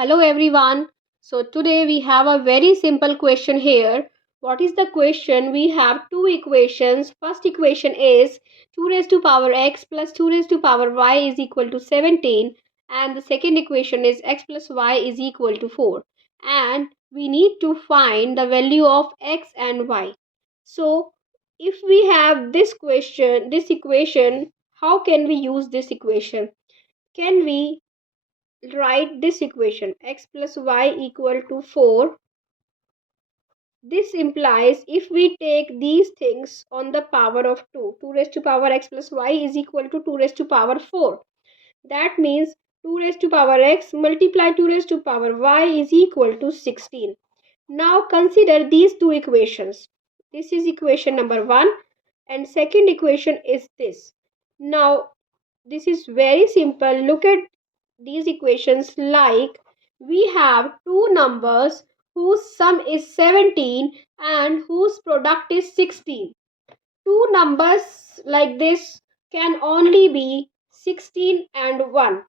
Hello everyone. So today we have a very simple question here. What is the question? We have two equations. First equation is 2 raised to power x plus 2 raised to power y is equal to 17, and the second equation is x plus y is equal to 4, and we need to find the value of x and y. So if we have this equation, how can we use this equation? Can we write this equation x plus y equal to 4? This implies if we take these things on the power of 2 raised to power x plus y is equal to 2 raised to power 4. That means 2 raised to power x multiply 2 raised to power y is equal to 16. Now consider these two equations. This is equation number 1, and second equation is this. Now this is very simple. Look at these equations, like we have two numbers whose sum is 17 and whose product is 16. Two numbers like this can only be 16 and 1,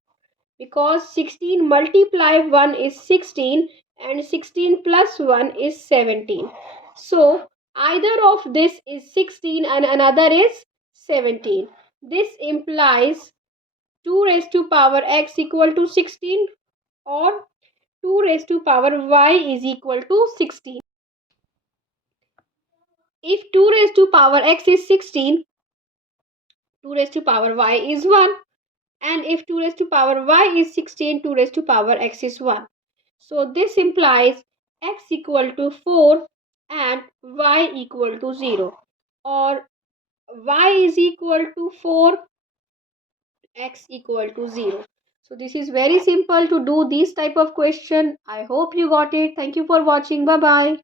because 16 multiply 1 is 16 and 16 plus 1 is 17. So either of this is 16 and another is 17. This implies 2 raised to power x equal to 16, or 2 raised to power y is equal to 16. If 2 raised to power x is 16, 2 raised to power y is 1. And if 2 raised to power y is 16, 2 raised to power x is 1. So this implies x equal to 4 and y equal to 0. Or y is equal to 4, x equal to 0. So this is very simple to do this type of question. I hope you got it. Thank you for watching. Bye bye.